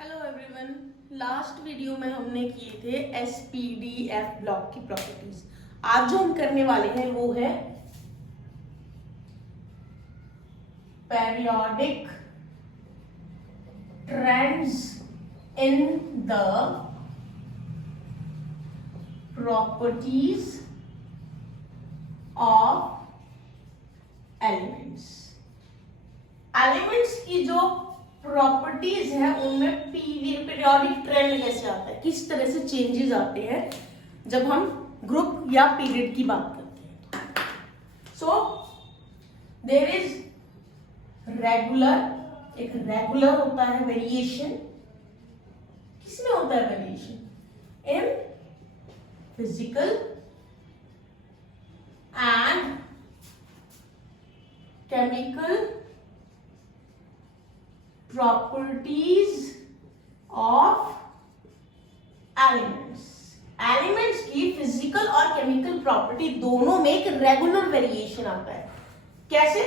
Hello everyone. Last video में हमने किए थे एसपीडीएफ ब्लॉक की प्रॉपर्टीज। आज जो हम करने वाले हैं वो है periodic trends in the properties of elements. Elements की जो प्रॉपर्टीज है उनमें पीरियोडिक ट्रेंड कैसे आता है, किस तरह से चेंजेस आते हैं जब हम ग्रुप या पीरियड की बात करते हैं। सो देयर इज रेगुलर, एक रेगुलर होता है वेरिएशन। किसमें होता है variation? In physical and chemical properties of elements. Elements की फिजिकल और केमिकल प्रॉपर्टी दोनों में एक रेगुलर वेरिएशन आता है। कैसे?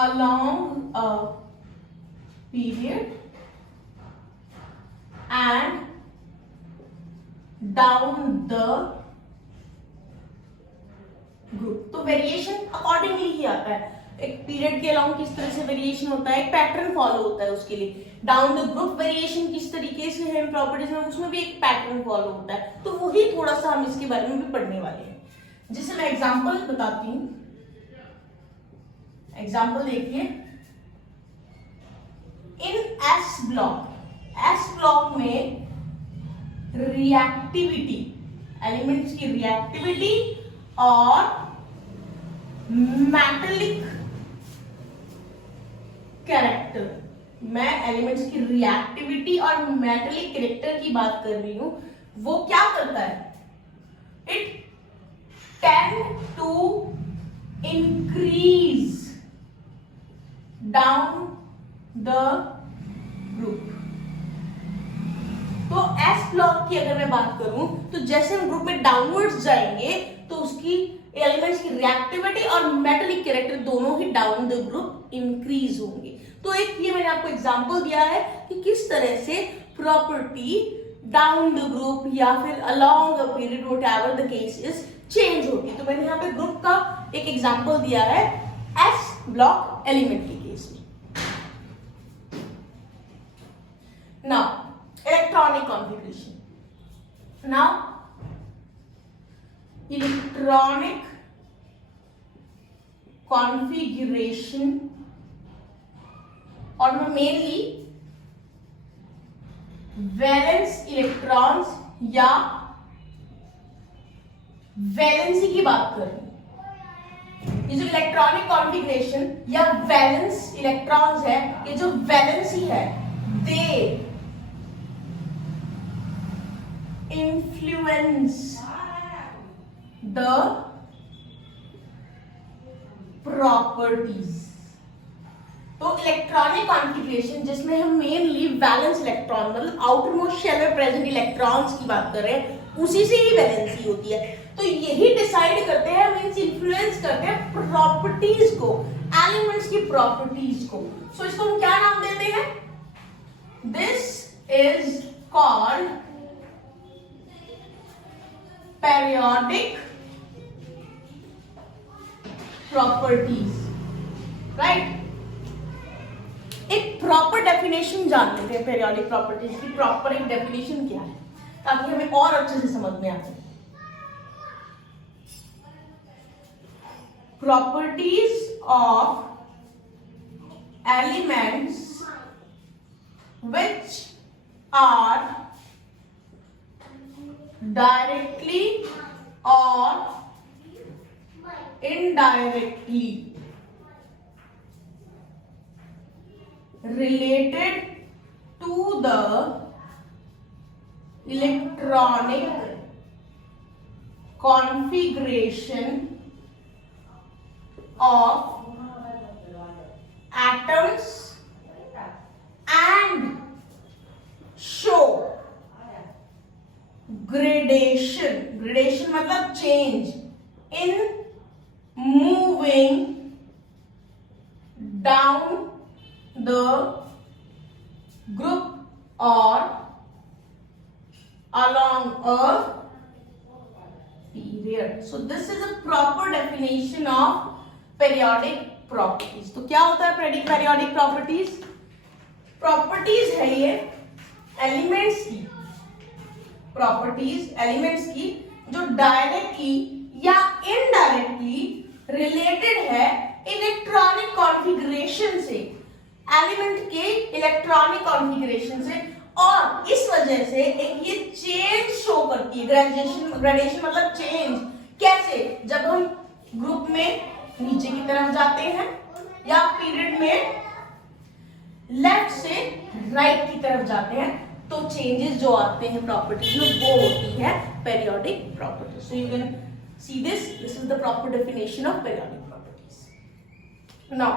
along a period and down the group. तो वेरिएशन अकॉर्डिंगली ही आता है। एक पीरियड के अलाउंग किस तरह से वेरिएशन होता है, एक पैटर्न फॉलो होता है उसके लिए। डाउन द ग्रुप वेरिएशन किस तरीके से है प्रॉपर्टीज में, उसमें भी एक पैटर्न फॉलो होता है। तो वही थोड़ा सा हम इसके बारे में भी पढ़ने वाले हैं, जिसे मैं एग्जांपल बताती हूं। एग्जांपल देखिए, इन एस ब्लॉक में रिएक्टिविटी, एलिमेंट्स की रिएक्टिविटी और मेटेलिक कैरेक्टर, मैं एलिमेंट्स की रिएक्टिविटी और मेटेलिक कैरेक्टर की बात कर रही हूं। वो क्या करता है? It tend to increase down the group. तो एस ब्लॉक की अगर मैं बात करूं तो जैसे हम ग्रुप में डाउनवर्ड्स जाएंगे तो उसकी एलिमेंट्स की रिएक्टिविटी और मेटेलिक कैरेक्टर दोनों ही डाउन द ग्रुप इंक्रीज होंगे। तो एक ये मैंने आपको एग्जांपल दिया है कि किस तरह से प्रॉपर्टी डाउन द ग्रुप या फिर along a period whatever the case is change होगी। तो मैंने यहाँ पे ग्रुप का एक एग्जांपल दिया है एस ब्लॉक एलिमेंट के केस में। Now electronic configuration. Now electronic configuration और मैं मेनली वैलेंस इलेक्ट्रॉन्स या वैलेंसी की बात कर रही हूं। ये जो इलेक्ट्रॉनिक कॉन्फ़िगरेशन या वैलेंस इलेक्ट्रॉन्स है, ये जो वैलेंसी है, दे influence the properties। तो इलेक्ट्रॉनिक कॉन्फ़िगरेशन जिसमें हम मेनली वैलेंस इलेक्ट्रॉन मतलब आउटर मोस्ट शेल में प्रेजेंट इलेक्ट्रॉन्स की बात कर रहे हैं, उसी से ही वैलेंसी होती है। तो यही डिसाइड करते हैं, मींस इन्फ्लुएंस करते हैं प्रॉपर्टीज को, एलिमेंट्स की प्रॉपर्टीज को। सो इसको हम क्या नाम देते हैं? This is called periodic properties, right. एक प्रॉपर डेफिनेशन जान लेते हैं periodic properties की। प्रॉपर एक डेफिनेशन क्या है ताकि हमें और अच्छे से समझ में आ जाए। Properties of elements which are directly or indirectly related to the electronic configuration of atoms and show gradation, gradation मतलब change in moving down the group और along a period. So this is a proper definition of periodic properties. तो क्या होता है periodic properties? Properties है ये elements की, properties elements की जो directly या indirectly related है इलेक्ट्रॉनिक कॉन्फ़िगरेशन से, एलिमेंट के इलेक्ट्रॉनिक कॉन्फ़िगरेशन से, और इस वजह से एक ये चेंज शो करती है। ग्रेडेशन मतलब चेंज। कैसे? जब हम ग्रुप में नीचे की तरफ जाते हैं या पीरियड में लेफ्ट से राइट की तरफ जाते हैं, तो चेंजेस जो आते हैं प्रॉपर्टीज में वो होती है periodic properties. So you can see this is the proper definition of periodic properties. Now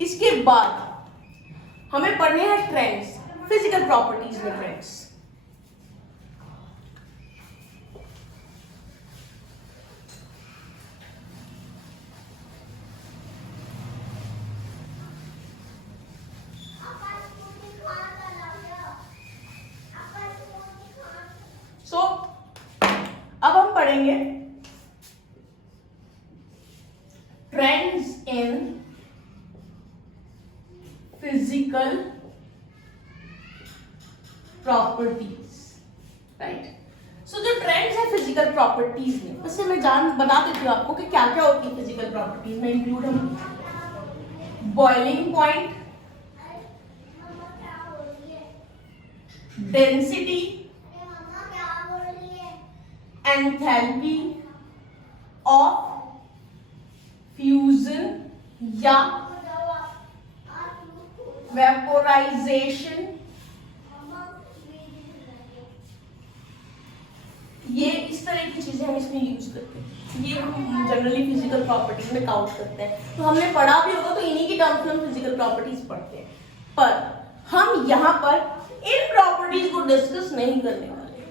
इसके बाद हमें पढ़ने हैं ट्रेंड्स, फिजिकल प्रॉपर्टीज में ट्रेंड्स। सो अब हम पढ़ेंगे trends in physical properties, right. So जो ट्रेंड्स है फिजिकल प्रॉपर्टीज में, वैसे मैं बता देती हूँ आपको कि क्या क्या होती है फिजिकल प्रॉपर्टीज में। इंक्लूड हम boiling point, density, enthalpy of fusion या वेपोराइजेशन, ये इस तरह की चीजें हम इसमें यूज करते हैं। ये हम जनरली फिजिकल प्रॉपर्टीज में काउंट करते हैं। तो हमने पढ़ा भी होगा, तो इन्हीं की टर्म्स में हम फिजिकल प्रॉपर्टीज पढ़ते हैं। पर हम यहाँ पर इन प्रॉपर्टीज को डिस्कस नहीं करने वाले,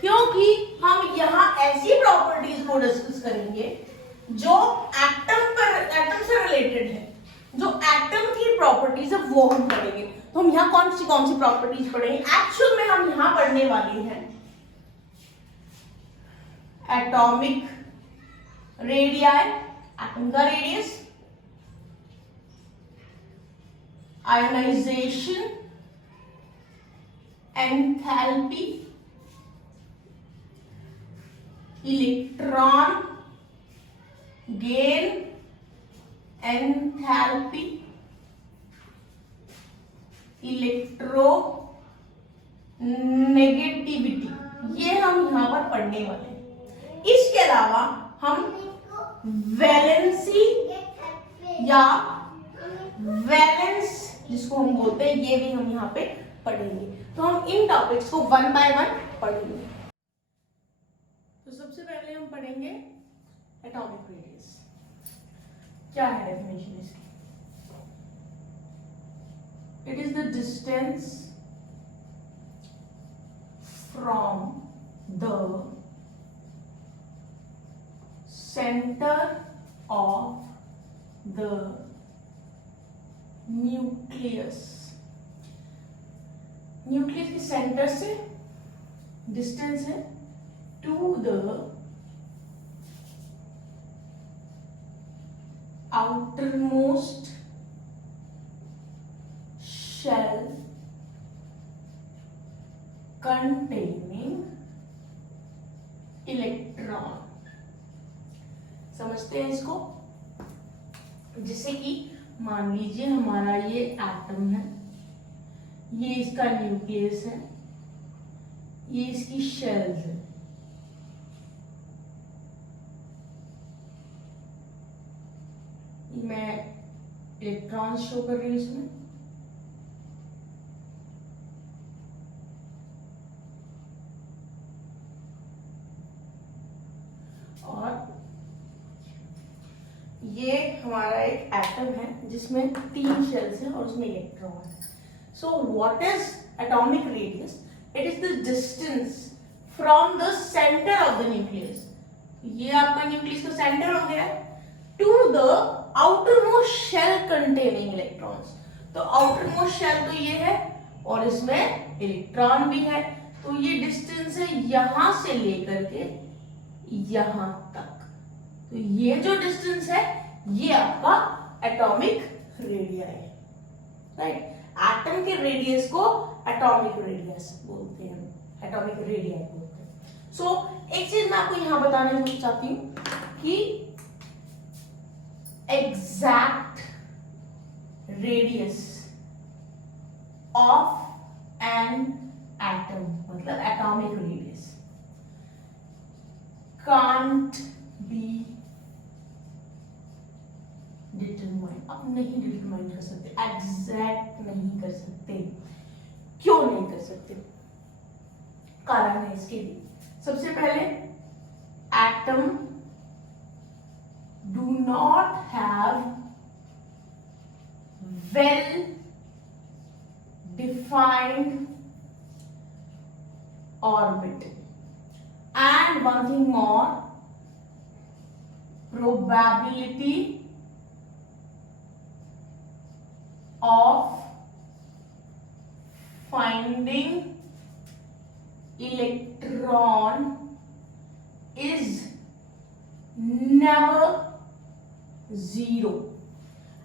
क्योंकि हम यहाँ ऐसी प्रॉपर्टीज को डिस्कस करेंगे जो एटम से रिलेटेड है। जो एटम की प्रॉपर्टीज है वो हम पढ़ेंगे। तो हम यहाँ कौन सी प्रॉपर्टीज पढ़ेंगे? एक्चुअल में हम यहाँ पढ़ने वाले हैं एटॉमिक रेडियस, एटम का radius, ionization, enthalpy, electron gain, enthalpy, electronegativity, ये हम यहां पर पढ़ने वाले हैं। इसके अलावा हम वैलेंसी या वैलेंस जिसको हम बोलते हैं, ये भी हम यहाँ पे पढ़ेंगे। तो हम इन टॉपिक्स को वन बाय वन पढ़ेंगे। तो सबसे पहले हम पढ़ेंगे एटॉमिक रेडियस। क्या है डेफिनेशन इसकी? It is the distance from the center of the nucleus, nucleus के सेंटर से डिस्टेंस है to the outermost shell containing electron। समझते हैं इसको? जैसे कि मान लीजिए हमारा ये एटम है, ये इसका न्यूक्लियस है, ये इसकी शेल्स है। मैं इलेक्ट्रॉन्स शो कर रही हूँ इसमें, और ये हमारा एक एटम है जिसमें 3 शेल्स हैं और उसमें इलेक्ट्रॉन है। So what is atomic radius? It is the distance from the centre of the nucleus, ये आपका न्यूक्लियस का सेंटर हो गया, to the outermost shell containing electrons. तो आउटर मोस्ट शेल तो ये है और इसमें इलेक्ट्रॉन भी है, तो ये डिस्टेंस है यहां से लेकर के यहां तक। तो ये जो डिस्टेंस है ये आपका एटॉमिक रेडियस है, राइट। एटम के रेडियस को एटॉमिक रेडियस बोलते हैं, एटॉमिक रेडियस बोलते हैं। सो एक चीज मैं आपको यहां बताना चाहती हूं कि exact radius of an atom, मतलब atomic radius, can't be determine. आप नहीं डिटरमाइन कर सकते, एग्जैक्ट नहीं कर सकते। क्यों नहीं कर सकते? कारण है इसके लिए। सबसे पहले, atom do not have well defined orbit, and one thing more, probability of finding electron is never zero,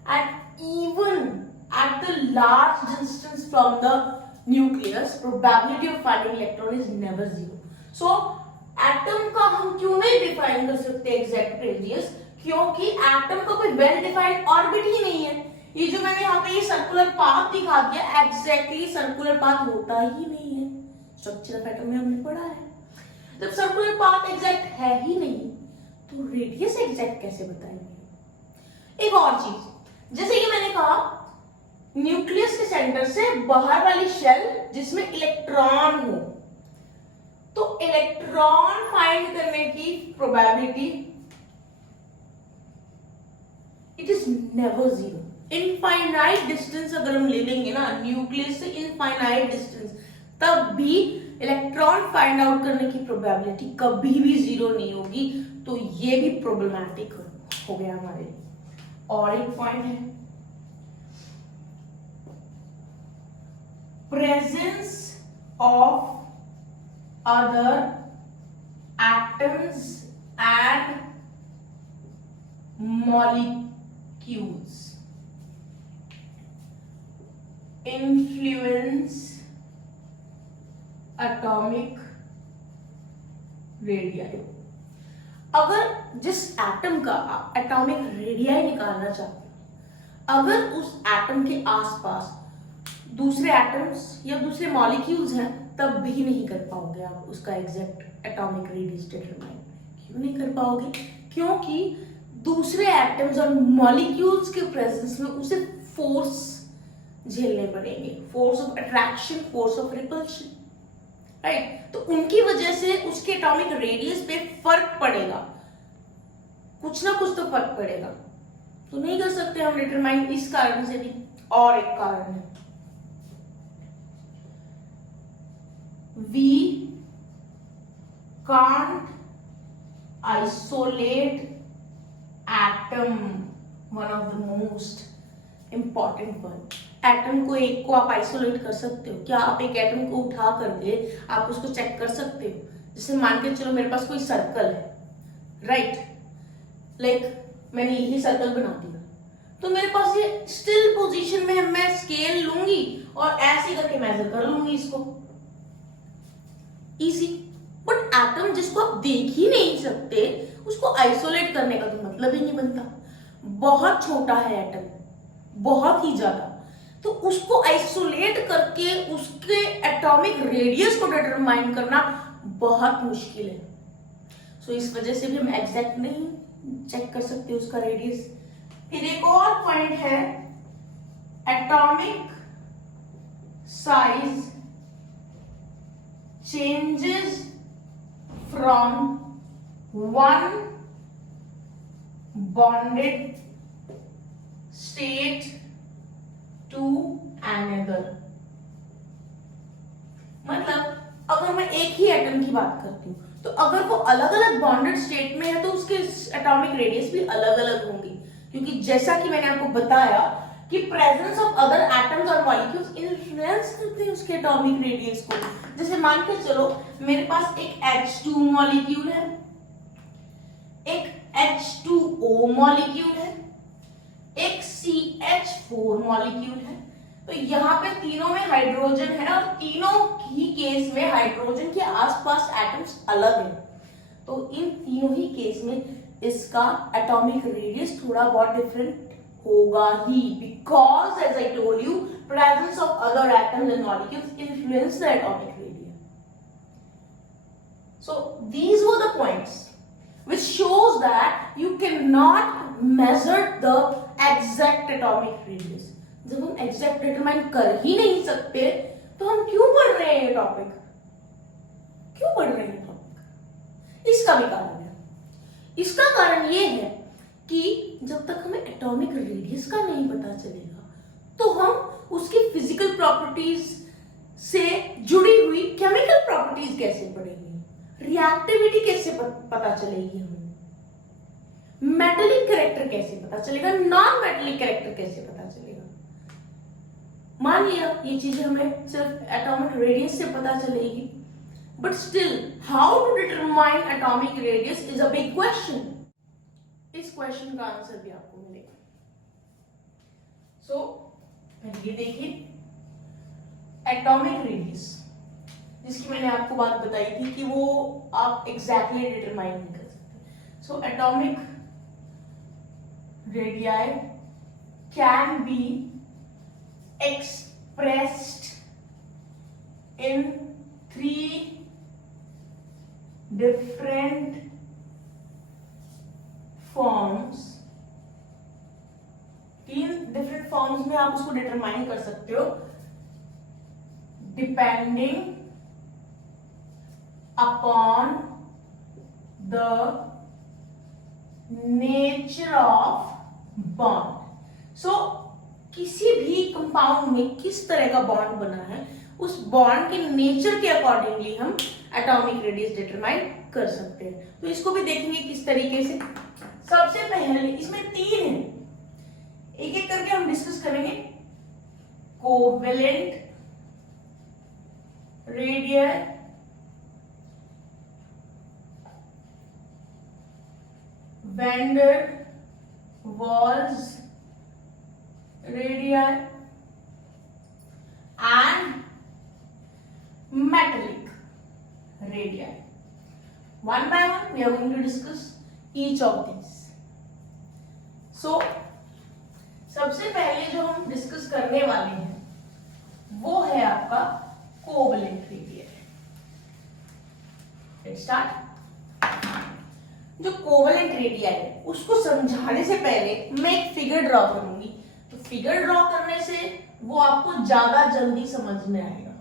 and even at the large distance from the nucleus, probability of finding electron is never zero. So atom का हम क्यों नहीं define कर सकते exact radius? क्योंकि atom का कोई well defined orbit ही नहीं है। ये जो मैंने यहाँ पे ये सर्कुलर पाथ दिखा दिया, एग्जैक्टली सर्कुलर पाथ होता ही नहीं है। स्ट्रक्चर ऑफ एटम में हमने पढ़ा है, जब सर्कुलर पाथ एग्जैक्ट है ही नहीं तो रेडियस एग्जैक्ट कैसे बताएंगे? एक और चीज, जैसे कि मैंने कहा न्यूक्लियस के सेंटर से बाहर वाली शेल जिसमें इलेक्ट्रॉन हो, तो इलेक्ट्रॉन फाइंड करने की probability it is never zero. Infinite distance अगर हम ले लेंगे ना न्यूक्लियस से, इनफाइनाइट डिस्टेंस, तब भी इलेक्ट्रॉन फाइंड आउट करने की प्रोबेबिलिटी कभी भी जीरो नहीं होगी। तो ये भी प्रॉब्लमैटिक हो गया हमारे लिए। और एक पॉइंट है, presence of other atoms and molecules influence atomic radii। अगर जिस एटम का आप एटॉमिक रेडियाई निकालना चाहते हैं, अगर उस एटम के आसपास दूसरे एटम्स या दूसरे मॉलिक्यूल्स हैं, तब भी नहीं कर पाओगे आप उसका एग्जैक्ट एटॉमिक रेडियस डिटरमाइन। क्यों नहीं कर पाओगे? क्योंकि दूसरे एटम्स और मॉलिक्यूल्स के प्रेजेंस में उसे फोर्स झेलने पड़ेंगे, force of attraction, force of repulsion, right. तो उनकी वजह से उसके एटॉमिक रेडियस पे फर्क पड़ेगा, कुछ ना कुछ तो फर्क पड़ेगा। तो नहीं कर सकते हम डिटरमाइन इस कारण से भी। और एक कारण है, we can't isolate atom, one of the most important one। Atom को एक को आप आइसोलेट कर सकते हो क्या? आप एक एटम को उठा करके आप उसको चेक कर सकते हो? जैसे मान के चलो मेरे पास कोई सर्कल है, राइट, लाइक मैंने यही सर्कल बना दिया, तो मेरे पास ये स्टिल पोजीशन में है, मैं स्केल लूंगी और ऐसे करके मेजर कर लूंगी इसको, इजी। बट एटम जिसको आप देख ही नहीं सकते, उसको आइसोलेट करने का तो मतलब ही नहीं बनता। बहुत छोटा है एटम, बहुत ही ज्यादा, तो उसको आइसोलेट करके उसके एटॉमिक रेडियस को डिटरमाइन करना बहुत मुश्किल है। सो इस वजह से भी हम एग्जैक्ट नहीं चेक कर सकते उसका रेडियस। फिर एक और पॉइंट है, atomic size changes from one bonded state to another। मतलब अगर मैं एक ही एटम की बात करती हूँ तो अगर वो अलग अलग बॉन्डेड स्टेट में है तो उसके एटॉमिक रेडियस भी अलग अलग होंगी, क्योंकि जैसा कि मैंने आपको बताया कि प्रेजेंस ऑफ अदर एटम्स और मॉलिक्यूल्स इन्फ्लुएंस करते हैं उसके एटॉमिक रेडियस को। जैसे मान के चलो मेरे पास एक H2 मॉलिक्यूल है, एक H2O मॉलिक्यूल है, एक CH4 मॉलिक्यूल है। तो यहाँ पे तीनों में हाइड्रोजन है और तीनों ही केस में हाइड्रोजन के आसपास एटम्स अलग हैं। तो इन तीनों ही केस में इसका एटॉमिक रेडियस थोड़ा बहुत डिफरेंट होगा ही, because as I told you presence of other atoms and molecules influence the atomic radius. So these were the points which shows that you cannot measure the exact atomic radius। जब हम exact determine कर ही नहीं सकते तो हम क्यों पढ़ रहे हैं ये टॉपिक, क्यों पढ़ रहे हैं टॉपिक? इसका भी कारण है। इसका कारण ये है कि जब तक हमें एटॉमिक रेडियस का नहीं पता चलेगा तो हम उसकी फिजिकल प्रॉपर्टीज से जुड़ी हुई केमिकल प्रॉपर्टीज कैसे पढ़ेंगे, रिएक्टिविटी कैसे पता चलेगी, हमें मेटेलिक कैरेक्टर कैसे पता चलेगा, नॉन मेटेलिक कैरेक्टर कैसे पता चलेगा। मान लिया ये चीजें हमें सिर्फ एटॉमिक रेडियस से पता चलेगी, but still how to determine atomic radius is a big question. इस क्वेश्चन का आंसर भी आपको मिलेगा। सो ये देखिए एटॉमिक रेडियस, जिसकी मैंने आपको बात बताई थी कि वो आप एग्जैक्टली डिटरमाइन नहीं कर सकते। So atomic radii can be expressed in 3 different forms. 3 different forms में आप उसको डिटरमाइन कर सकते हो depending upon the nature of bond। so किसी भी कंपाउंड में किस तरह का बॉन्ड बना है उस बॉन्ड के नेचर के अकॉर्डिंगली हम एटॉमिक रेडियस डिटरमाइन कर सकते हैं। तो इसको भी देखेंगे किस तरीके से। सबसे पहले इसमें 3 है, एक एक करके हम डिस्कस करेंगे। Covalent radius, van der Waals radii and metallic radii। One by one we are going to discuss each of these। So सबसे पहले जो हम डिस्कस करने वाले हैं वो है आपका कोवेलेंट रेडियस। Let's start. जो कोवेलेंट रेडियाई है उसको समझाने से पहले मैं एक फिगर ड्रॉ करूंगी। तो फिगर ड्रॉ करने से वो आपको ज्यादा जल्दी समझ में आएगा।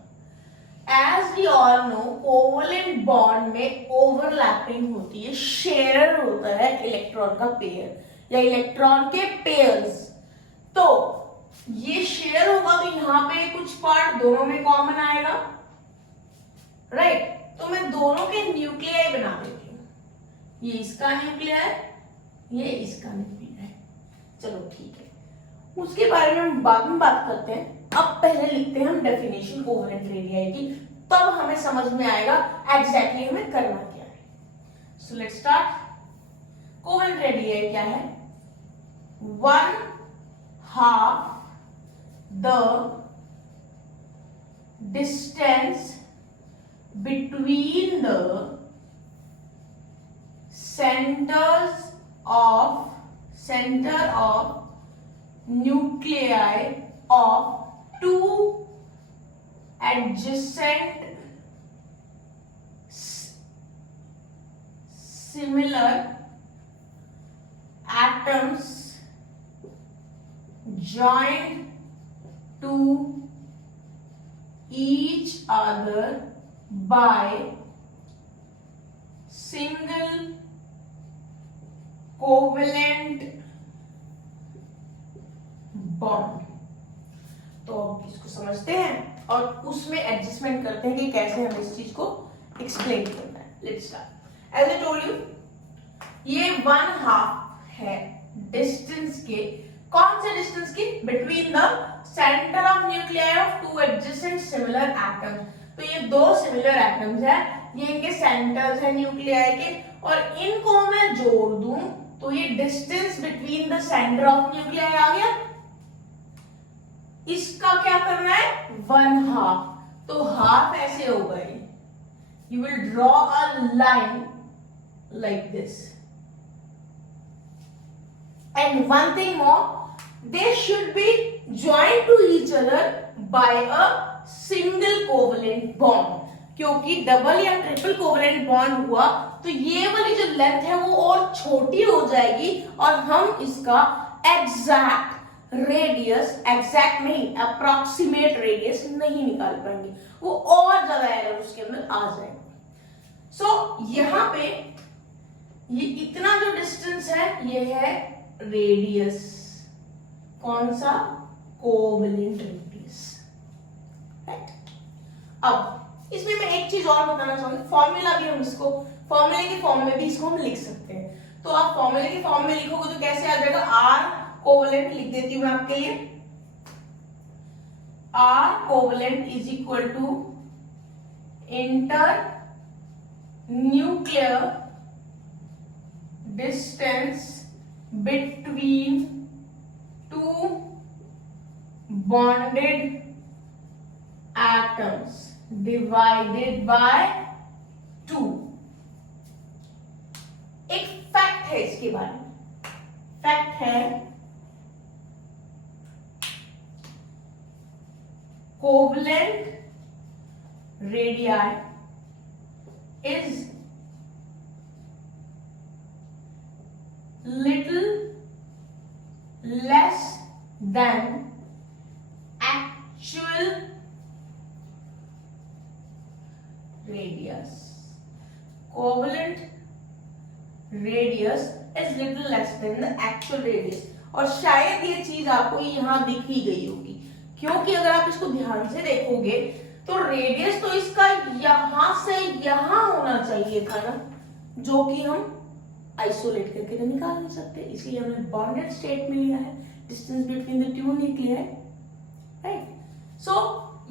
As we all know covalent bond में ओवरलैपिंग होती है, शेयर होता है इलेक्ट्रॉन का पेयर या इलेक्ट्रॉन के पेयर्स। तो ये शेयर होगा तो यहाँ पे कुछ पार्ट दोनों में कॉमन आएगा, राइट। तो मैं दोनों के न्यूक्लियाई बना देती हूँ, ये इसका न्यूक्लियर, ये इसका न्यूक्लियर। चलो ठीक है, उसके बारे में हम बाद में बात करते हैं। अब पहले लिखते हैं हम डेफिनेशन कोवेलेंट रेडियाई की, तब हमें समझ में आएगा एग्जैक्टली हमें करना क्या है। So let's start. Covalent radii क्या है? 1/2 the distance between the center of nuclei of 2 adjacent similar atoms joined to each other by single covalent bond. तो इसको समझते हैं। और उसमें एडजस्टमेंट करते हैं कि कैसे हमें इस चीज को एक्सप्लेन करना है। Let's start. As I told you, ये 1/2 है डिस्टेंस के, कौन से डिस्टेंस की, between the centre of nuclear of two adjacent similar atoms. तो ये दो सिमिलर एटम्स है, ये इनके सेंटर्स है न्यूक्लियर के, और इनको मैं जोड़ दूं तो ये distance between the centre of nuclear आ गया। इसका क्या करना है, 1/2, तो हाफ ऐसे हो गए। You will draw a line like this, and one thing more, they should be joined to each other by a single covalent bond। क्योंकि डबल या ट्रिपल कोवलेंट बॉन्ड हुआ तो ये वाली जो लेंथ है वो और छोटी हो जाएगी और हम इसका एग्जैक्ट रेडियस, एग्जैक्ट नहीं अप्रोक्सीमेट रेडियस नहीं निकाल पाएंगे, वो और ज्यादा एरर उसके अंदर आ जाएगा। सो यहाँ पे ये इतना जो डिस्टेंस है ये है रेडियस, कौन सा, कोवेलेंट रेडियस, राइट। अब इसमें मैं एक चीज और बताना चाहूंगी, फॉर्मूला भी हम इसको फॉर्मूले के फॉर्म में भी इसको हम लिख सकते हैं। तो आप फॉर्मूले के फॉर्म में लिखोगे तो कैसे आ जाएगा, आर कोवेलेंट लिख देती हूं मैं आपके लिए, R covalent is equal to internuclear distance between two bonded atoms divided by 2। एक फैक्ट है इसके बारे में, फैक्ट है covalent radii is little less than actual radius। Covalent radius is little less than the actual radius। और शायद ये चीज आपको यहां दिख ही गई होगी, क्योंकि अगर आप इसको ध्यान से देखोगे तो रेडियस तो इसका यहां से यहां होना चाहिए था ना, जो कि हम आइसोलेट करके तो निकाल नहीं सकते, इसलिए हमने बॉन्डेड स्टेट में लिया है, distance between the two nuclear, right. So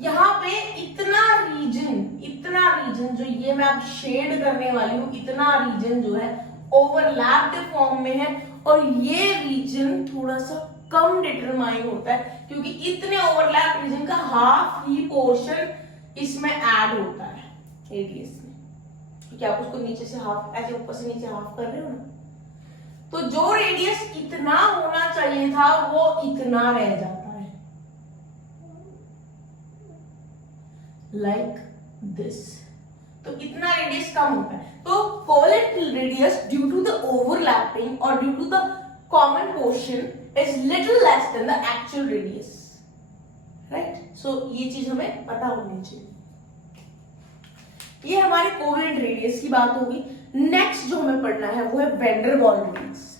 यहाँ पे इतना रीजन जो ये मैं अब शेड करने वाली हूँ, इतना रीजन जो है ओवरलैप्ड फॉर्म में है, और ये रीजन थोड़ा सा कम डिटरमाइन होता है क्योंकि इतने ओवरलैप रीजन का हाफ ही पोर्शन इसमें ऐड होता है रेडियस में। क्या आप उसको नीचे से हाफ, ऐसे ऊपर से नीचे हाफ कर रहे हो ना, तो जो रेडियस इतना होना चाहिए था वो इतना रह जाता है, लाइक दिस। तो इतना रेडियस कम होता है, तो covalent radius due to the overlapping और due to the common portion is little less than the actual radius, right. So ये चीज हमें पता होनी चाहिए। ये हमारे कोवेलेंट रेडियस की बात होगी। नेक्स्ट जो हमें पढ़ना है वो है van der Waals radius.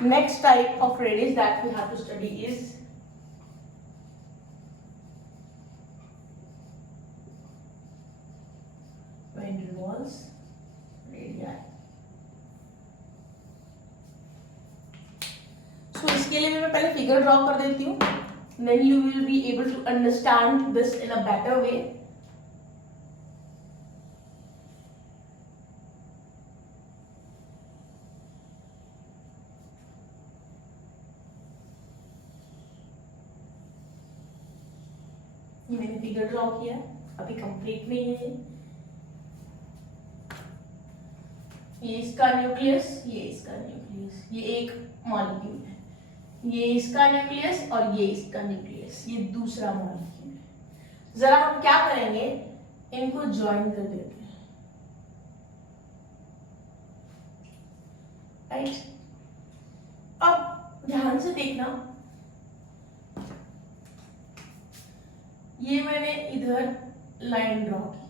Next type of radius that we have to study is van der Waals radii। So इसके लिए मैं पहले फिगर ड्रॉ कर देती हूँ, then you will be able to understand this in a better way। मैंने figure draw किया, अभी कंप्लीट नहीं है। ये इसका न्यूक्लियस, ये इसका न्यूक्लियस, ये एक मॉलिक्यूल है, ये इसका न्यूक्लियस और ये इसका न्यूक्लियस, ये दूसरा मॉलिक्यूल है। जरा हम क्या करेंगे, इनको ज्वाइन कर देते हैं, राइट। अब ध्यान से देखना, ये मैंने इधर लाइन ड्रॉ की,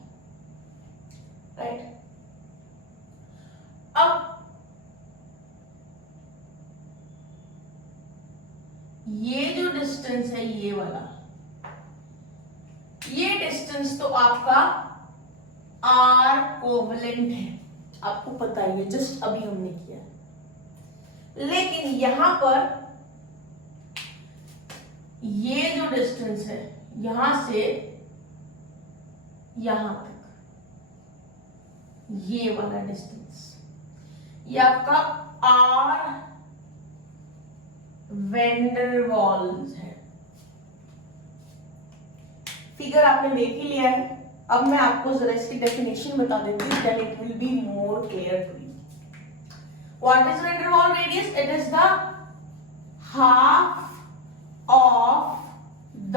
राइट। अब ये जो डिस्टेंस है ये वाला, ये डिस्टेंस तो आपका आर कोवलेंट है, आपको पता ही है, जस्ट अभी हमने किया। लेकिन यहां पर ये जो डिस्टेंस है यहां से यहां तक, ये वाला डिस्टेंस, ये आपका आर वेंडरवॉल्स है। फिगर आपने देख ही लिया है। अब मैं आपको जरा इसकी डेफिनेशन बता देती हूँ, then it will be more clear to you. What is van der Waals radius? It is the half of the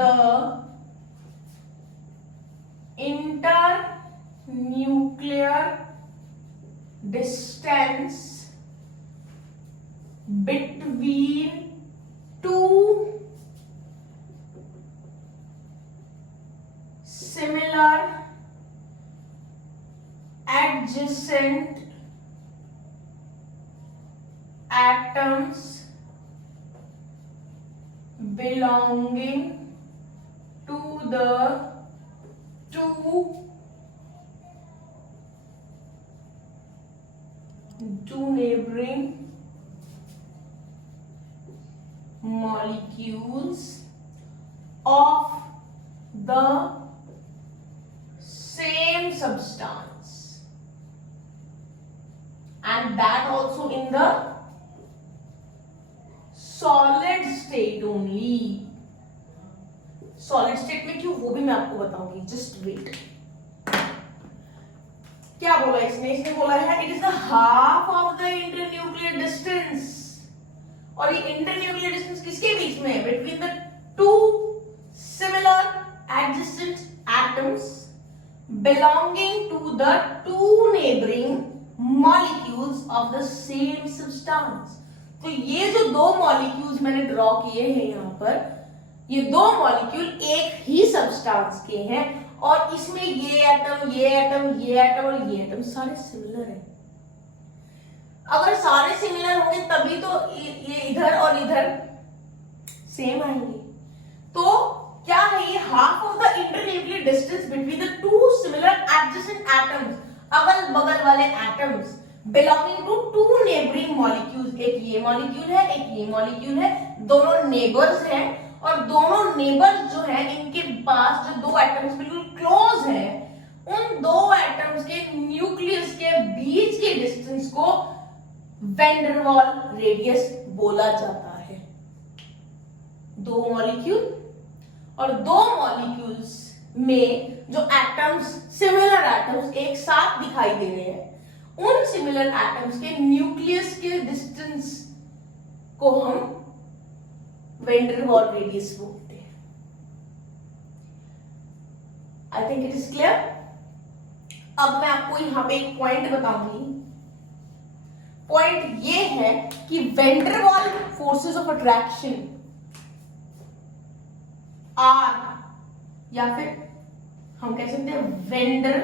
internuclear distance between two similar adjacent atoms belonging to the two neighboring molecules of the same substance, and that also in the solid state only. Solid state में क्यों, वो भी मैं आपको बताऊंगी, just wait. क्या बोला इसने बोला है it is the half of the internuclear distance, और ये इंटरन्यूक्लियर डिस्टेंस किसके बीच में है? Between the two similar adjacent atoms belonging to the two neighbouring molecules of the same substance. तो ये जो दो मॉलिक्यूल्स मैंने ड्रॉ किए हैं यहाँ पर, ये दो मॉलिक्यूल एक ही सब्सटेंस के हैं, और इसमें ये एटम, ये एटम, ये एटम और ये एटम सारे सिमिलर हैं। अगर सारे सिमिलर होंगे तभी तो ये इधर और इधर सेम आएंगे। तो क्या है ये? Half of the internuclear distance between the two similar adjacent atoms, अगल बगल वाले atoms belonging to two neighbouring molecules. एक ये मॉलिक्यूल है, एक ये मॉलिक्यूल है, दोनों नेबर्स हैं, और दोनों नेबर्स जो हैं इनके पास जो दो एटम्स बिल्कुल क्लोज हैं, उन दो एटम्स के न्यूक्लियस के बीच के डिस्टेंस को वैन डर वाल रेडियस बोला जाता है। दो मॉलिक्यूल और दो मॉलिक्यूल्स में जो एटम्स, सिमिलर एटम्स एक साथ दिखाई दे रहे हैं, उन सिमिलर एटम्स के न्यूक्लियस के डिस्टेंस को हम वैन डर वाल रेडियस बोलते हैं। I think it is clear. अब मैं आपको यहां पे एक पॉइंट बताऊंगी। पॉइंट ये है कि van der Waals forces of attraction are, या फिर हम कह सकते हैं van der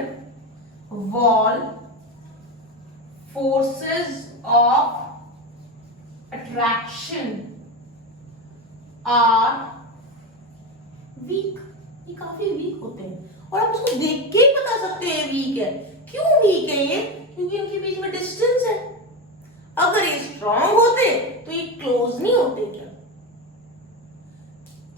Waals forces of attraction are weak. ये काफी वीक होते हैं, और आप उसको देख के ही बता सकते हैं वीक है। क्यों वीक है ये? क्योंकि इनके बीच में डिस्टेंस है। अगर ये स्ट्रांग होते तो ये क्लोज नहीं होते क्या?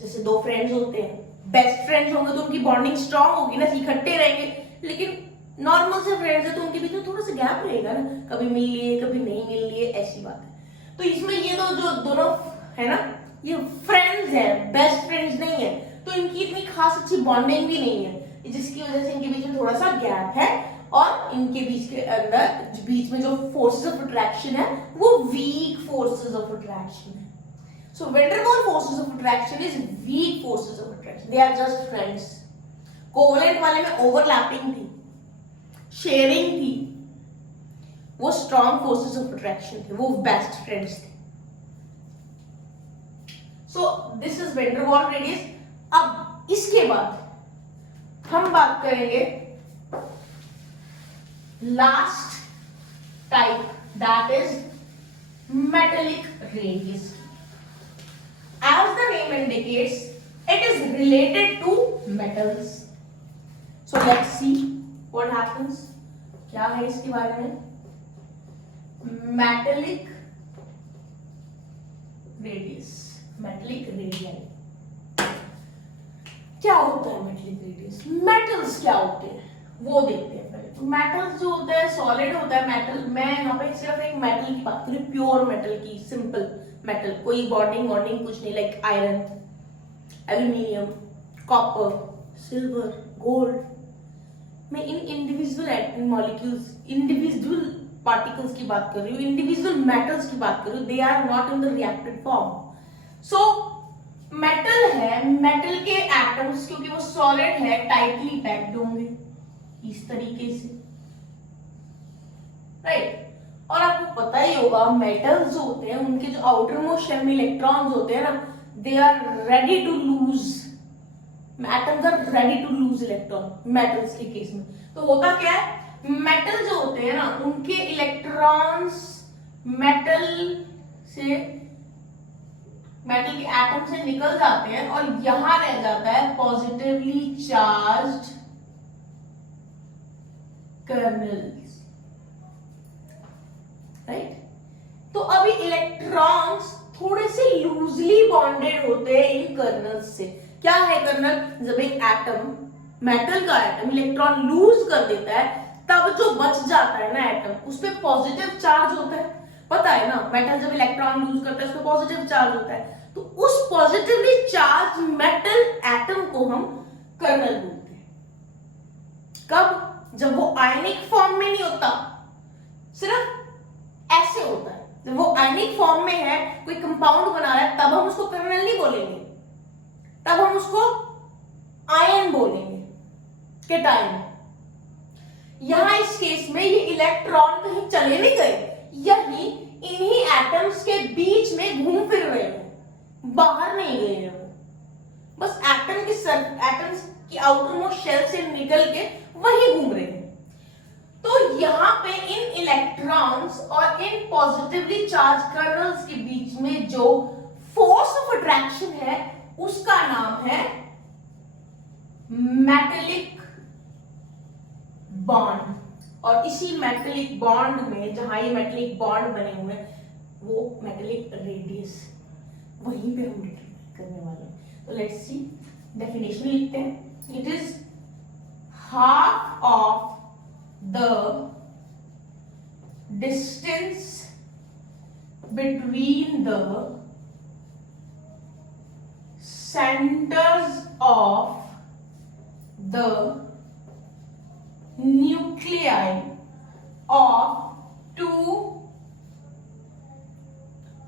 जैसे दो फ्रेंड्स होते हैं, बेस्ट फ्रेंड्स होंगे तो उनकी बॉन्डिंग स्ट्रांग होगी ना, इकट्ठे रहेंगे। लेकिन नॉर्मल से फ्रेंड्स है तो उनके बीच में थोड़ा सा गैप रहेगा ना, कभी मिल लिए कभी नहीं मिल लिए, ऐसी बात है। तो इसमें ये जो दोनों है ना, ये फ्रेंड्स है, बेस्ट फ्रेंड्स नहीं है, तो इनकी इतनी खास अच्छी बॉन्डिंग भी नहीं है, जिसकी वजह से इनके बीच में थोड़ा सा गैप है, और इनके बीच के अंदर बीच में जो फोर्सेस ऑफ अट्रैक्शन है वो वीक फोर्सेस ऑफ अट्रैक्शन है। सो van der Waals forces of attraction is weak forces of attraction, they are just friends. Covalent वाले में ओवरलैपिंग थी, शेयरिंग थी, वो स्ट्रॉन्ग फोर्सेस ऑफ अट्रैक्शन थे, वो बेस्ट फ्रेंड्स थे। सो this is when der Waals radius. अब इसके बाद हम बात करेंगे last type, that is metallic radius. As the name indicates, it is related to metals. So let's see what happens. क्या है इसके बारे में? Metallic radius, metallic radii. क्या होता है मेटलिक रेडियस? मेटल्स क्या होते हैं वो देखते हैं पहले. मेटल्स जो होता है सॉलिड होता है मेटल. मैं यहाँ पे सिर्फ एक मेटल की बात करूँ, प्योर मेटल की, सिंपल मेटल, कोई बॉन्डिंग कुछ नहीं, like iron, aluminium, copper, silver, gold. मैं इन इंडिविजुअल मॉलिक्यूल्स, इंडिविजुअल पार्टिकल्स की बात कर रही हूँ, इंडिविजुअल मेटल्स की बात कर रही हूँ. They are not in the reacted form. So metal है, मेटल के एटम्स क्योंकि वो सॉलिड है टाइटली पैक्ड होंगे इस तरीके से, राइट. और आपको पता ही होगा मेटल्स जो होते हैं उनके जो आउटर मोस्ट शेल में इलेक्ट्रॉन्स होते हैं ना, they are ready to lose, atoms are ready to lose electron metals के केस में. तो होता क्या है, मेटल जो होते हैं ना उनके इलेक्ट्रॉन्स मेटल के एटम से निकल जाते हैं और यहां रह जाता है पॉजिटिवली चार्ज्ड कर्नल्स, राइट. तो अभी इलेक्ट्रॉन्स थोड़े से लूजली बॉन्डेड होते हैं इन कर्नल्स से. क्या है कर्नल? जब एक एटम, मेटल का एटम इलेक्ट्रॉन लूज कर देता है तब जो बच जाता है ना एटम, उस पे पॉजिटिव चार्ज होता है. पता है ना, मेटल जब इलेक्ट्रॉन लूज करता है उस पे पॉजिटिव चार्ज होता है. तो उस पॉजिटिवली चार्ज मेटल एटम को हम कर्नल बोलते हैं. कब? जब वो आयनिक फॉर्म में नहीं होता, सिर्फ ऐसे होता है. जब वो आयनिक फॉर्म में है, कोई कंपाउंड बना रहा है, तब हम उसको कर्नल नहीं बोलेंगे, तब हम उसको आयन बोलेंगे, केटायन. यहां इस केस में ये इलेक्ट्रॉन कहीं चले नहीं गए, यही इन्हीं एटम्स के बीच में घूम फिर रहे हैं, बाहर नहीं गए हैं वो, बस एटम्स की आउटर मोस्ट शेल से निकल के वही घूम रहे हैं. तो यहां पे इन इलेक्ट्रॉन्स और इन पॉजिटिवली चार्ज कर्नल्स के बीच में जो फोर्स ऑफ अट्रैक्शन है उसका नाम है मेटेलिक बॉन्ड. और इसी मेटेलिक बॉन्ड में, जहां ये मेटेलिक बॉन्ड बने हुए हैं, वो मेटेलिक रेडियस, वहीं पे हम डिटरमाइन करने वाले हैं. तो लेट्स सी, डेफिनेशन लिखते हैं. It is half of the distance between the centres of the nuclei of two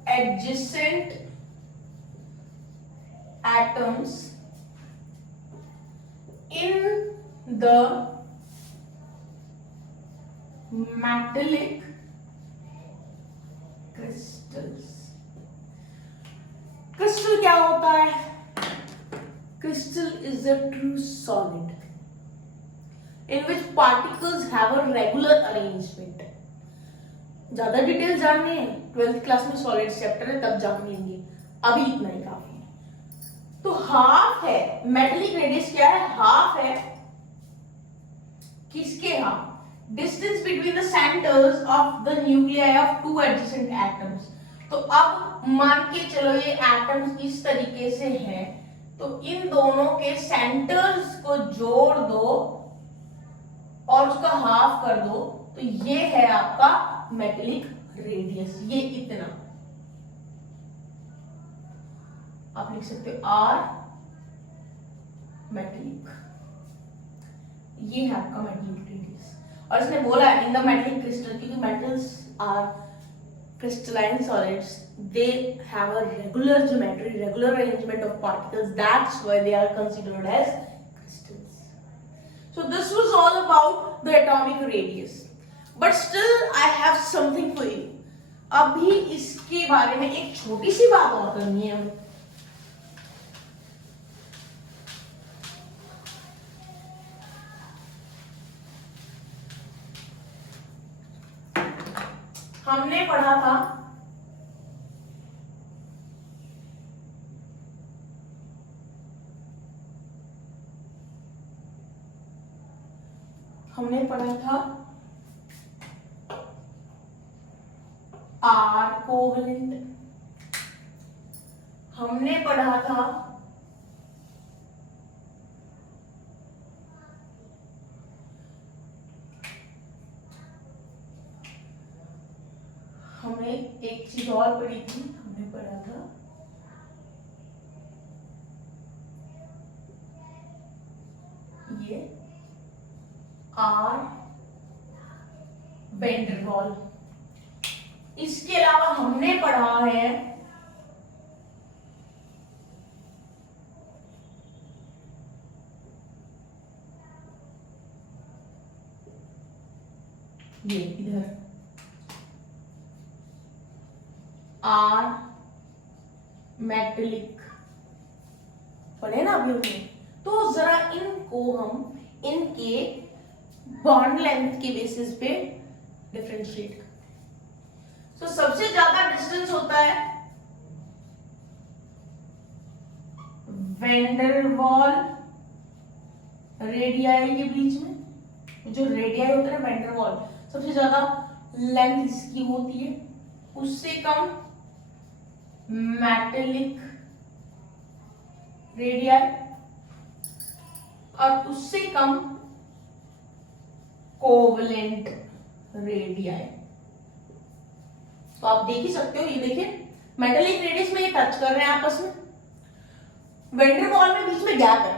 adjacent atoms in the metallic crystals. Crystal क्या होता है? Crystal is a true solid in which particles have a regular arrangement. ज्यादा detail जाननी है 12th class में solid chapter है, तब जान लेंगे, अभी इतना ही काफी है. तो हाफ है, मेटेलिक रेडियस क्या है? हाफ है. किसके half? Distance between the centres of the nuclei of two adjacent atoms. तो अब मान के चलो ये एटम्स इस तरीके से हैं, तो इन दोनों के सेंटर्स को जोड़ दो और उसका हाफ कर दो, तो ये है आपका मेटेलिक रेडियस. ये इतना आप लिख सकते हो आर मेटेलिक, ये है आपका मेटेलिक रेडियस. और इसने बोला है इन द मेटेलिक क्रिस्टल, क्योंकि metals are crystalline solids, they have a regular geometry, regular arrangement of particles. That's why they are considered as crystals. So this was all about the atomic radius. But still I have something for you. अभी इसके बारे में एक छोटी सी बात और करनी है हमें. हमने पढ़ा था आर कोवलेंट, हमने पढ़ा था हमने एक चीज और पढ़ी थी, हमने पढ़ा था ये आर वैन डर वाल। इसके अलावा हमने पढ़ा है ये इधर आर मेटेलिक पढ़े ना अभी हमने। तो जरा इनको हम इनके बॉन्ड लेंथ के बेसिस पे डिफरेंशिएट। तो सबसे ज्यादा डिस्टेंस होता है वैन डर वाल रेडियाई के बीच में। जो रेडियाई होता है ना वैन डर वाल, सबसे ज्यादा लेंथ इसकी होती है, उससे कम मेटेलिक रेडियाई और उससे कम कोवलेंट रेडियाई। तो आप देख ही सकते हो, ये देखिए मेटेलिक रेडियस में ये टच कर रहे हैं आपस में, वैन डर वाल में बीच में गैप है,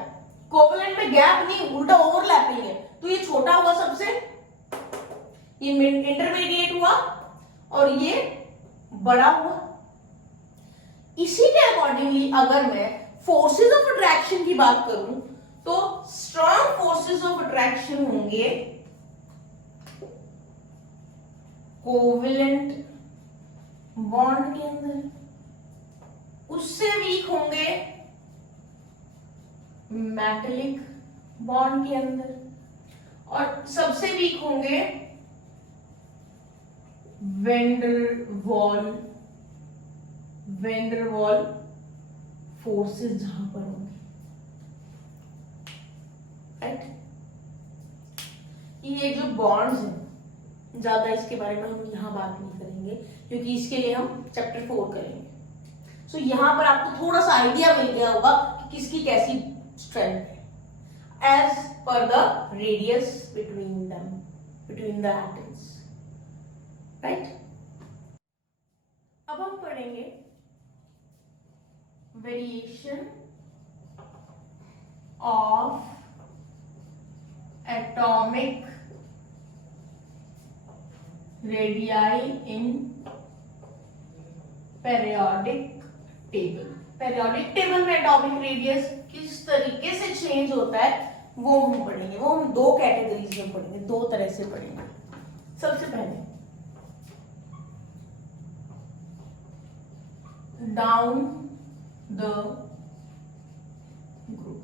कोवलेंट में गैप नहीं, उल्टा ओवरलैपिंग है। तो ये छोटा हुआ सबसे, ये इंटरमीडिएट हुआ और ये बड़ा हुआ। इसी के अकॉर्डिंगली अगर मैं फोर्सेस ऑफ अट्रैक्शन की बात करूं तो स्ट्रॉन्ग फोर्सेस ऑफ अट्रैक्शन होंगे कोवेलेंट बॉन्ड के अंदर, उससे वीक होंगे मेटेलिक बॉन्ड के अंदर, और सबसे वीक होंगे वैन डर वाल फोर्सेस जहां पर होंगे, राइट। ये जो बॉन्ड्स हैं ज्यादा इसके बारे में हम यहां बात नहीं करेंगे क्योंकि इसके लिए हम चैप्टर 4 करेंगे। सो यहां पर आपको थोड़ा सा आइडिया मिल गया होगा कि किसकी कैसी स्ट्रेंथ है as per the radius between the atoms, right. अब हम पढ़ेंगे variation of atomic radii in periodic table. Periodic table में एटॉमिक रेडियस किस तरीके से चेंज होता है वो हम पढ़ेंगे। वो हम दो कैटेगरीज में पढ़ेंगे, दो तरह से पढ़ेंगे। सबसे पहले डाउन द ग्रुप।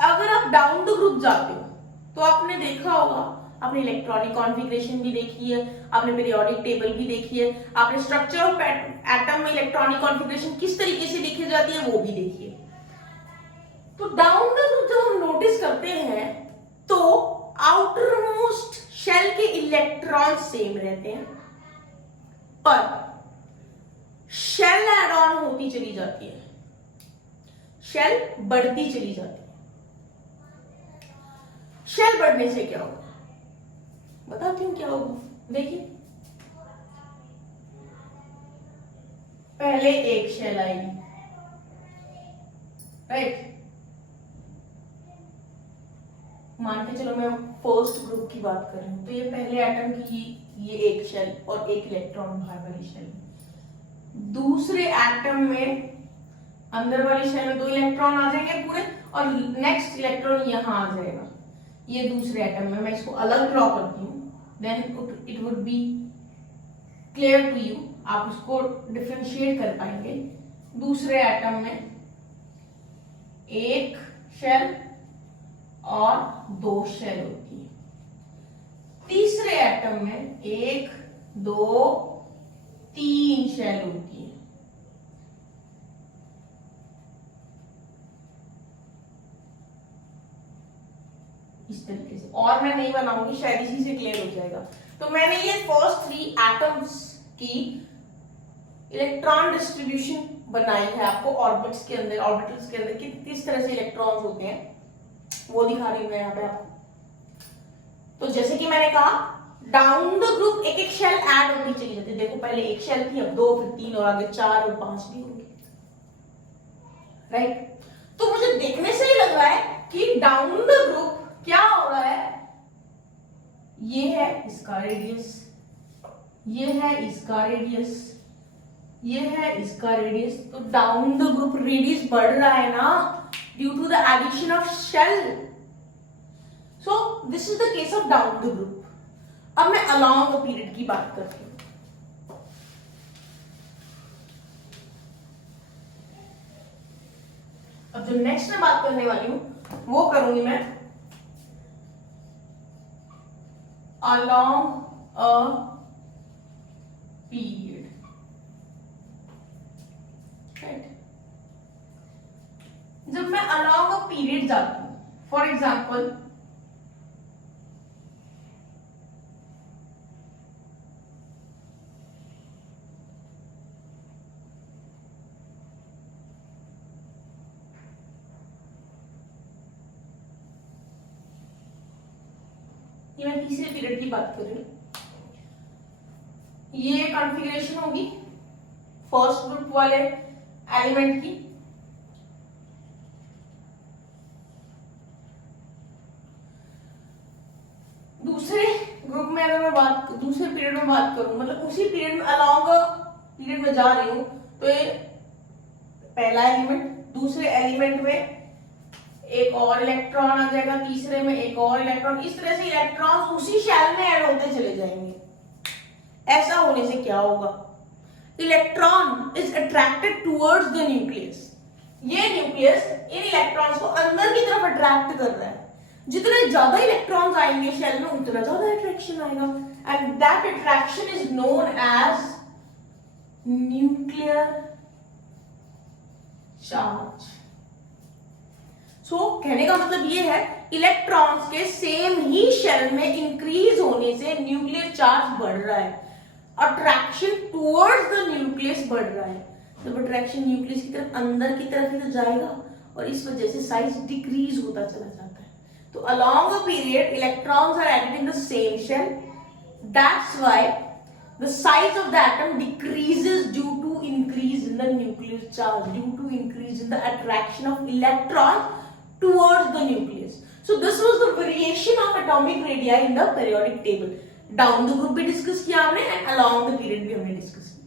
अगर आप डाउन द ग्रुप जाते हो तो आपने देखा होगा, आपने इलेक्ट्रॉनिक कॉन्फ़िगरेशन भी देखी है, आपने पीरियोडिक टेबल भी देखी है, आपने स्ट्रक्चर ऑफ एटम में इलेक्ट्रॉनिक कॉन्फ़िगरेशन किस तरीके से लिखी जाती है वो भी देखी है। तो डाउन द ग्रुप जब हम नोटिस करते हैं तो आउटर मोस्ट शेल के इलेक्ट्रॉन सेम रहते हैं पर शेल एड ऑन होती चली जाती है, शेल बढ़ती चली जाती है। शेल बढ़ने से क्या होगा बताती हूं क्या होगा। देखिए पहले एक शेल आएगी, राइट। मान के चलो मैं फर्स्ट ग्रुप की बात कर रही हूं तो ये पहले एटम की ये एक शेल और एक इलेक्ट्रॉन बाहर वाली शेल। दूसरे एटम में अंदर वाली शेल में 2 इलेक्ट्रॉन आ जाएंगे पूरे और नेक्स्ट इलेक्ट्रॉन यहां आ जाएगा। ये दूसरे एटम में, मैं इसको अलग ड्रॉ करती हूँ, then it would be clear to you, आप उसको डिफरेंशिएट कर पाएंगे। दूसरे एटम में एक शेल और 2 शेल होती है। तीसरे एटम में 1 2 3 शेल होती है। इस तरीके से, और मैं नहीं बनाऊंगी, शायद इसी से क्लियर हो जाएगा। तो मैंने ये फर्स्ट 3 एटम्स की इलेक्ट्रॉन डिस्ट्रीब्यूशन बनाई है आपको ऑर्बिट्स के अंदर, ऑर्बिटल्स के अंदर कि किस तरह से इलेक्ट्रॉन्स होते हैं, वो दिखा रही हूं मैं यहाँ पे आपको। तो जैसे कि मैंने कहा, डाउन द ग्रुप एक एक शेल ऐड होती चली जाती है। देखो पहले एक शेल थी, अब 2, फिर 3 और आगे 4 और 5 भी होंगे, राइट। तो मुझे देखने से ही लग रहा है कि डाउन द ग्रुप क्या हो रहा है, ये है इसका रेडियस, ये है इसका रेडियस, ये है इसका रेडियस। तो डाउन द ग्रुप रेडियस बढ़ रहा है ना, due to the addition of shell. So this is the case of down the group. अब मैं अलोंग द पीरियड की बात करती हूं। अब जो नेक्स्ट में बात करने वाली हूं वो करूंगी मैं along a period, right? जब मैं along a period जाती हूं, फॉर एग्जाम्पल ये मैं तीसरे पीरियड की बात कर रही हूं। ये कॉन्फ़िगरेशन होगी फर्स्ट ग्रुप वाले एलिमेंट की। दूसरे ग्रुप में अगर मैं दूसरे पीरियड में बात करूं, मतलब उसी पीरियड में अलोंग पीरियड में जा रही हूं, तो ये पहला एलिमेंट, दूसरे एलिमेंट में एक और इलेक्ट्रॉन आ जाएगा, तीसरे में एक और इलेक्ट्रॉन, इस तरह से इलेक्ट्रॉन्स उसी शेल में ऐड होते चले जाएंगे। ऐसा होने से क्या होगा, electron is attracted towards the nucleus. ये न्यूक्लियस इन इलेक्ट्रॉन्स को अंदर की तरफ अट्रैक्ट कर रहा है। जितने ज्यादा इलेक्ट्रॉन्स आएंगे शेल में, उतना ज्यादा अट्रैक्शन आएगा, and that attraction is known as nuclear charge. So कहने का मतलब ये है, इलेक्ट्रॉन्स के सेम ही शेल में इंक्रीज होने से न्यूक्लियर चार्ज बढ़ रहा है, अट्रैक्शन टुवर्ड्स द न्यूक्लियस बढ़ रहा है। जब अट्रैक्शन न्यूक्लियस की तरफ अंदर की तरफ ही तो जाएगा, और इस वजह से साइज डिक्रीज होता चला जाता है। तो along a period electrons are added in the same shell, that's why the size of the atom decreases due to increase in the nuclear charge, due to increase in the attraction of electrons towards the nucleus. So this was the variation of atomic radii in the periodic table. Down the group भी discuss किया हमने, and along the period भी हमने discuss किया।